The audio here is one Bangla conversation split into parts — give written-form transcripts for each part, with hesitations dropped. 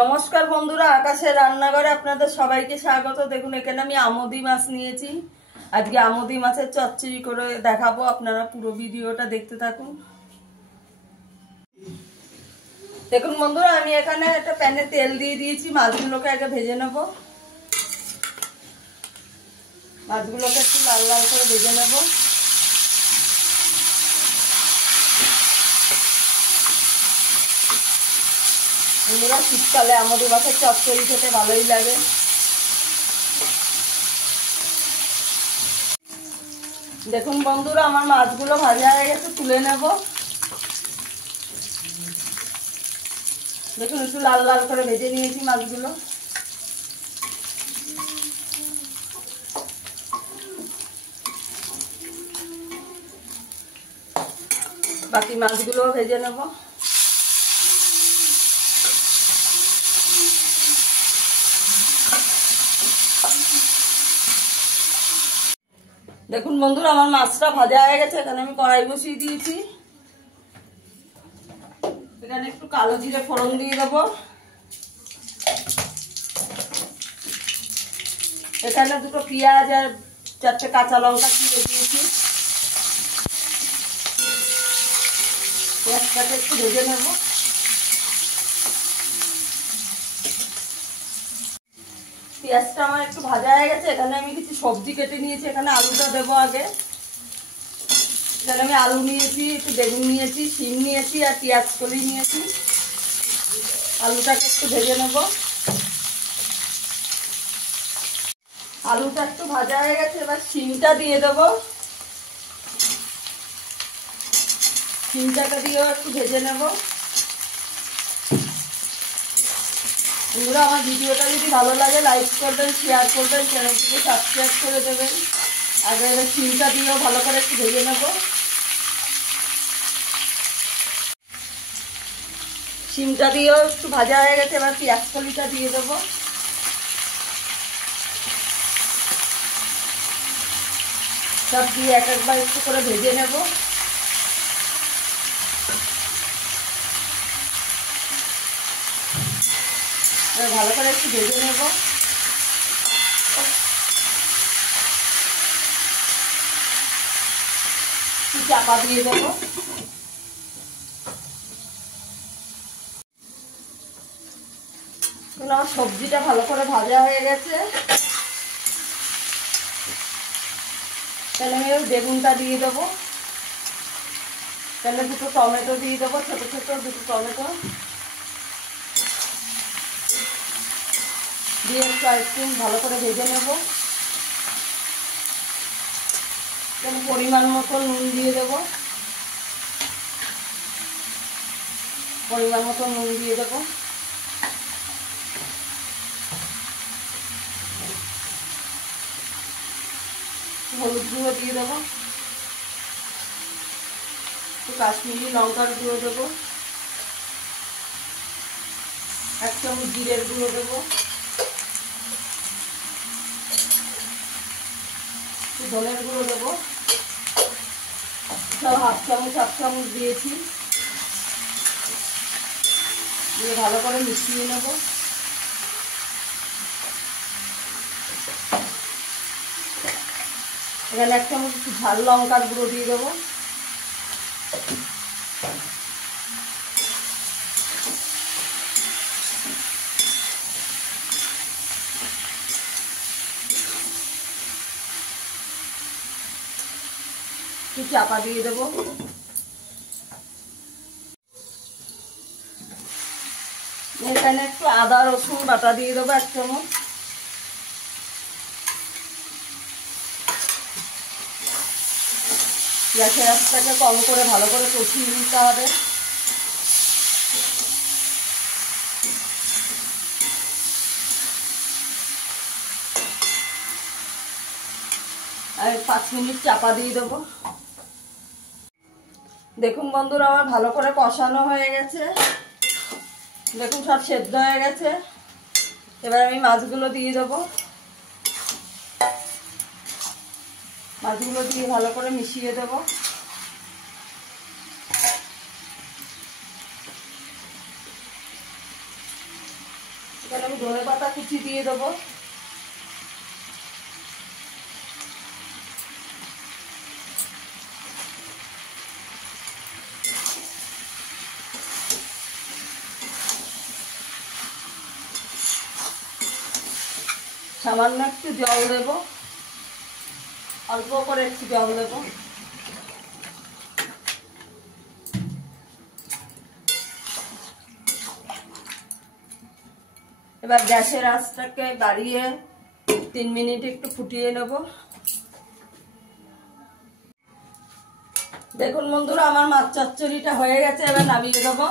নমস্কার বন্ধুরা, আকাশের রান্নাঘরে আপনাদের সবাইকে স্বাগত। দেখুন এখানে আমি আমুদি মাছ নিয়েছি। আজকে আমুদি মাছের চচ্চড়ি করে দেখাবো, আপনারা পুরো ভিডিওটা দেখতে থাকুন। দেখুন বন্ধুরা, আমি এখানে একটা প্যানে তেল দিয়ে দিয়েছি। মাছগুলোকে আগে ভেজে নেব। মাছগুলোকে একটু লাল লাল করে ভেজে নেব। বন্ধুরা, শীতকালে আমাদের মাছের চচ্চড়ি খেতে ভালোই লাগে। দেখুন বন্ধুরা, আমার মাছগুলো ভাজা হয়ে গেছে, তুলে নেব। দেখুন একটু লাল লাল করে ভেজে নিয়েছি মাছগুলো। বাকি মাছগুলো ভেজে নেব। দেখুন বন্ধুরা, আমার মাছটা ভাজা হয়ে গেছে। এখানে আমি কড়াই বসিয়ে দিয়েছি। এখানে একটু কালো জিরে ফোড়ন দিয়ে দেব। এখানে দুটো পেঁয়াজ আর 4টে কাঁচা লঙ্কা চিড়ে দিয়েছি। পেঁয়াজটাকে একটু ভেজে নেব। পেঁয়াজটা আমার একটু ভাজা হয়ে গেছে। এখানে আমি কিছু সবজি কেটে নিয়েছি। এখানে আলুটা দেবো আগে। এখানে আমি আলু নিয়েছি, একটু বেগুন নিয়েছি, শিম নিয়েছি আর পেঁয়াজ কলি নিয়েছি। আলুটাকে একটু ভেজে নেব। আলুটা একটু ভাজা হয়ে গেছে, এবার শিমটা দিয়ে দেবো। শিমটাকে দিয়েও একটু ভেজে নেব। বন্ধুরা, আমার ভিডিওটা যদি ভালো লাগে লাইক করবেন, শেয়ার করবেন, চ্যানেলটিকে সাবস্ক্রাইব করে দেবেন। আগে এবার শিমটা দিয়েও ভালো করে একটু ভেজে নেব। শিমটা দিয়েও একটু ভাজা হয়ে গেছে, এবার পেঁয়াজ কলিটা দিয়ে দেবো। সব দিয়ে এক একবার একটু করে ভেজে নেব। ভালো করে একটু ভেজে নেব। চাপা দিয়ে দেবো। আমার সবজিটা ভালো করে ভাজা হয়ে গেছে। তাহলে আমি বেগুনটা দিয়ে দেবো। তাহলে দুটো টমেটো দিয়ে দেবো, ছোট ছোট দুটো টমেটো দিয়ে একটু ভালো করে ভেজে নেব। পরিমাণ মতো নুন দিয়ে দেবো। পরিমাণ মতো নুন দিয়ে দেবো। হলুদ গুঁড়ো দিয়ে দেবো। কাশ্মীরি লঙ্কার গুঁড়ো দেবো। 1 চামচ জিরের গুঁড়ো দেবো। ধনের গুঁড়ো দেবো। সব হাফ চামচ দিয়েছি। দিয়ে ভালো করে মিশিয়ে নেব। এখানে 1 চামচ ঝাল লঙ্কার গুঁড়ো দিয়ে দেবো। চাপা দিয়ে দেবো। এখানে একটু আদা রসুন বাটা দিয়ে দেবো 1 চামচ। গ্যাসের আঁচটাকে কম করে ভালো করে কষিয়ে নিতে হবে। আর 5 মিনিট চাপা দিয়ে দেবো। দেখুন বন্ধুরা, আমার ভালো করে কষানো হয়ে গেছে। দেখুন সব সেদ্ধ হয়ে গেছে। এবার আমি মাছগুলো দিয়ে দেবো। মাছগুলো দিয়ে ভালো করে মিশিয়ে দেবো। এখানে আমি ধনে পাতা কুচি দিয়ে দেবো। সামান্য একটু জল দেব, অল্প করে একটু জল দেব। এবার গ্যাসের আঁচটাকে বাড়িয়ে 3 মিনিট একটু ফুটিয়ে নেব। দেখুন বন্ধুরা, আমার মাছ চচ্চড়িটা হয়ে গেছে, এবার নামিয়ে দেবো।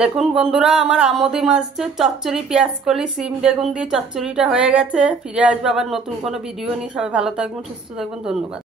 দেখুন বন্ধুরা, আমার আমোদি মাছের চচ্চড়ি, পেঁয়াজ কলি, সিম বেগুন দিয়ে চচ্চড়িটা হয়ে গেছে। ফিরে আসবো আবার নতুন কোনো ভিডিও নিয়ে। সবাই ভালো থাকবেন, সুস্থ থাকবেন, ধন্যবাদ।